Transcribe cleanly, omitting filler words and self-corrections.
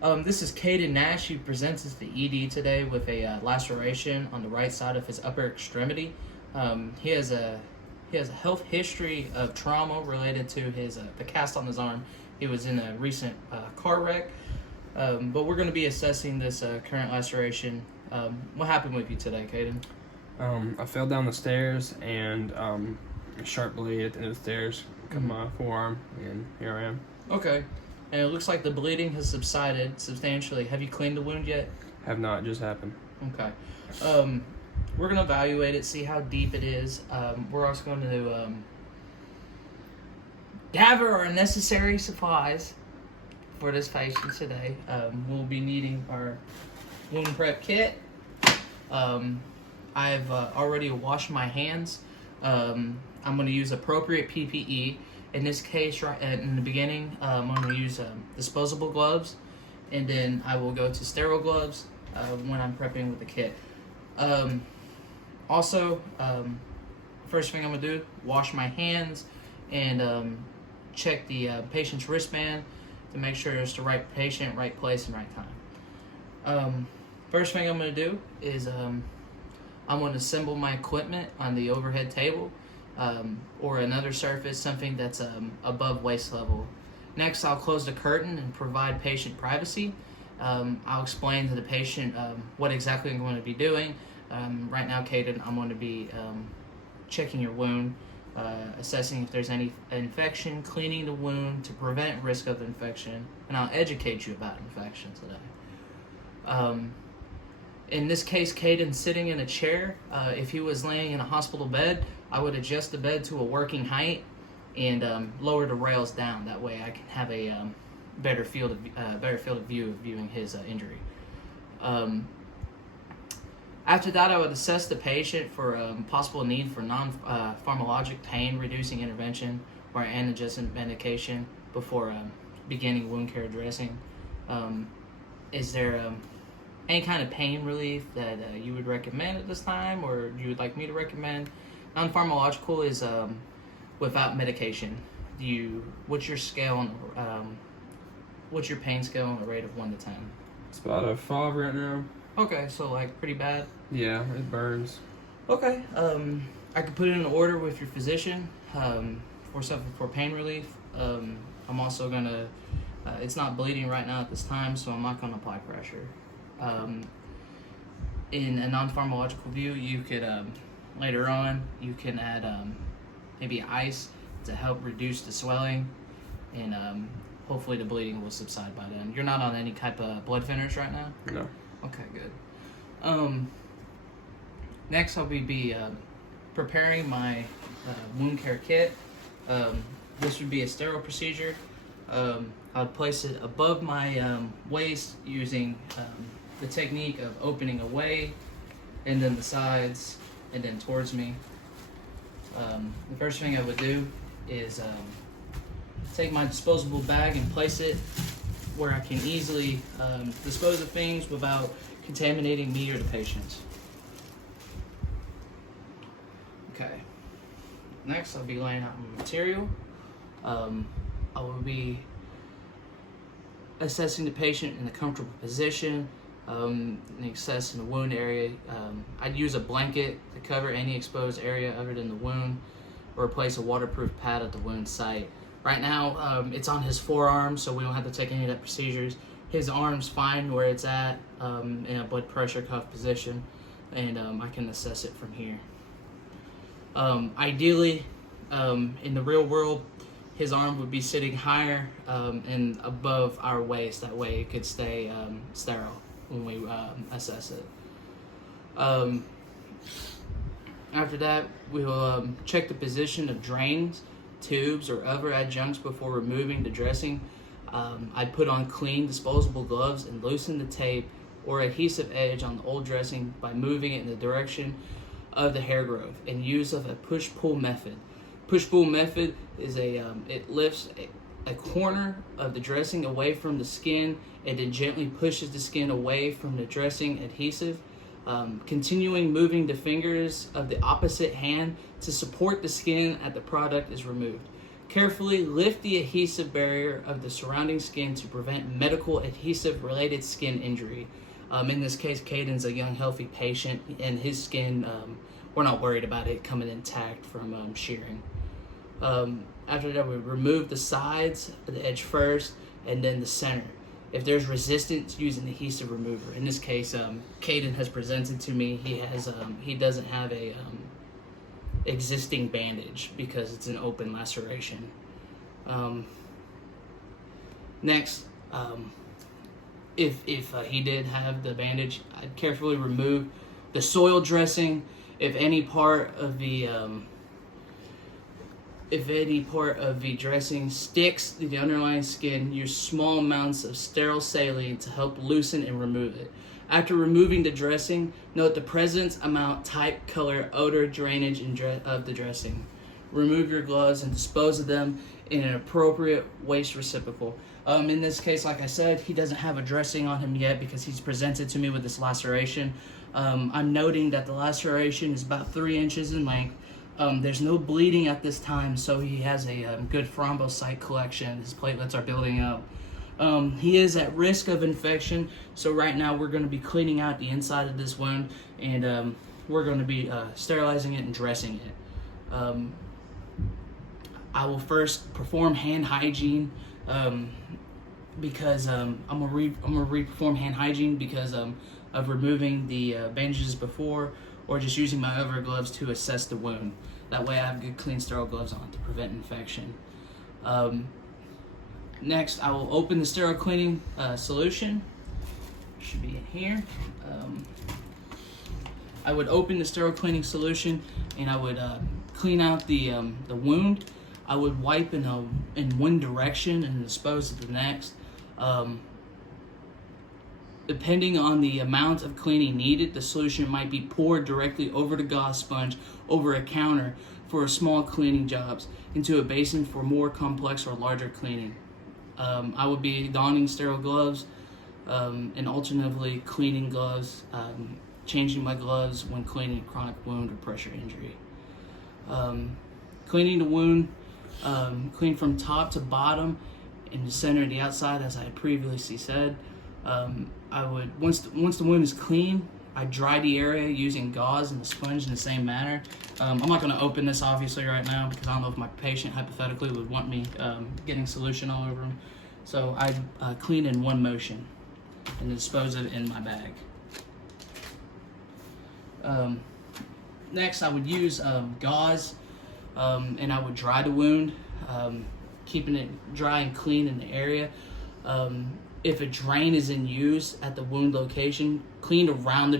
This is Caden Nash. He presents as the ED today with a laceration on the right side of his upper extremity. He has a health history of trauma related to his the cast on his arm. He was in a recent car wreck. But we're going to be assessing this current laceration. What happened with you today, Caden? I fell down the stairs and a sharp bleed at the end of the stairs cut my forearm, and here I am. Okay. And it looks like the bleeding has subsided substantially. Have you cleaned the wound yet? Have not, just happened. Okay. We're going to evaluate it, see how deep it is. We're also going to gather our necessary supplies for this patient today. We'll be needing our wound prep kit. I've already washed my hands. I'm going to use appropriate PPE. In this case, right in the beginning, I'm going to use disposable gloves, and then I will go to sterile gloves when I'm prepping with the kit. Also, first thing I'm going to do, wash my hands and check the patient's wristband to make sure it's the right patient, right place, and right time. First thing I'm going to do is I'm going to assemble my equipment on the overhead table. Or another surface, something that's above waist level. Next, I'll close the curtain and provide patient privacy. I'll explain to the patient what exactly I'm going to be doing. Right now, Caden, I'm going to be checking your wound, assessing if there's any infection, cleaning the wound to prevent risk of infection, and I'll educate you about infection today. In this case, Caden's sitting in a chair. If he was laying in a hospital bed, I would adjust the bed to a working height and lower the rails down. That way I can have a better field of view of viewing his injury. After that, I would assess the patient for possible need for non-pharmacologic pain-reducing intervention or analgesic medication before beginning wound care dressing. Is there any kind of pain relief that you would recommend at this time, or you would like me to recommend? Non-pharmacological is without medication. What's your scale on what's your pain scale on a rate of 1 to 10? It's about a 5 right now. Okay, so like pretty bad. Yeah, it burns. Okay, I could put in an order with your physician for something for pain relief. I'm also gonna. It's not bleeding right now at this time, so I'm not gonna apply pressure. In a non-pharmacological view, you could later on you can add maybe ice to help reduce the swelling, and hopefully the bleeding will subside by then. You're not on any type of blood thinners right now? No. Okay, good. Next I'll be preparing my wound care kit. This would be a sterile procedure. I'd place it above my waist using the technique of opening away and then the sides and then towards me. The first thing I would do is take my disposable bag and place it where I can easily dispose of things without contaminating me or the patient. Okay. Next, I'll be laying out my material. I will be assessing the patient in a comfortable position, and assessing the wound area. I'd use a blanket to cover any exposed area other than the wound, or place a waterproof pad at the wound site. Right now, it's on his forearm, so we don't have to take any of that procedures. His arm's fine where it's at, in a blood pressure cuff position, and I can assess it from here. Ideally, in the real world, his arm would be sitting higher and above our waist. That way it could stay sterile when we assess it. After that, we will check the position of drains, tubes, or other adjuncts before removing the dressing. I'd put on clean disposable gloves and loosen the tape or adhesive edge on the old dressing by moving it in the direction of the hair growth and use of a push-pull method. Push-pull method is it lifts a corner of the dressing away from the skin and then gently pushes the skin away from the dressing adhesive, continuing moving the fingers of the opposite hand to support the skin as the product is removed. Carefully lift the adhesive barrier of the surrounding skin to prevent medical adhesive-related skin injury. In this case, Caden's a young, healthy patient, and his skin, we're not worried about it coming intact from shearing. After that, we remove the sides, the edge first, and then the center. If there's resistance, use an adhesive remover. In this case, Caden has presented to me. He doesn't have a existing bandage because it's an open laceration. Next, if he did have the bandage, I'd carefully remove the soil dressing. If any part of the dressing sticks to the underlying skin, use small amounts of sterile saline to help loosen and remove it. After removing the dressing, note the presence, amount, type, color, odor, drainage, of the dressing. Remove your gloves and dispose of them in an appropriate waste receptacle. In this case, like I said, he doesn't have a dressing on him yet because he's presented to me with this laceration. I'm noting that the laceration is about 3 inches in length. There's no bleeding at this time, so he has a good thrombocyte collection. His platelets are building up. He is at risk of infection, so right now we're going to be cleaning out the inside of this wound, and we're going to be sterilizing it and dressing it. I will first perform hand hygiene because I'm gonna re-perform hand hygiene because of removing the bandages before, or just using my overall gloves to assess the wound. That way I have good, clean, sterile gloves on to prevent infection. Next, I will open the sterile cleaning solution. Should be in here. I would open the sterile cleaning solution and I would clean out the wound. I would wipe in one direction and dispose of the next. Depending on the amount of cleaning needed, the solution might be poured directly over the gauze sponge over a counter for small cleaning jobs into a basin for more complex or larger cleaning. I would be donning sterile gloves and alternatively cleaning gloves, changing my gloves when cleaning a chronic wound or pressure injury. Cleaning the wound, clean from top to bottom in the center and the outside, as I previously said. I would, once the wound is clean, I dry the area using gauze and the sponge in the same manner. I'm not going to open this obviously right now because I don't know if my patient hypothetically would want me getting solution all over him. So I clean in one motion and dispose of it in my bag. Next, I would use gauze and I would dry the wound, keeping it dry and clean in the area. If a drain is in use at the wound location, clean around the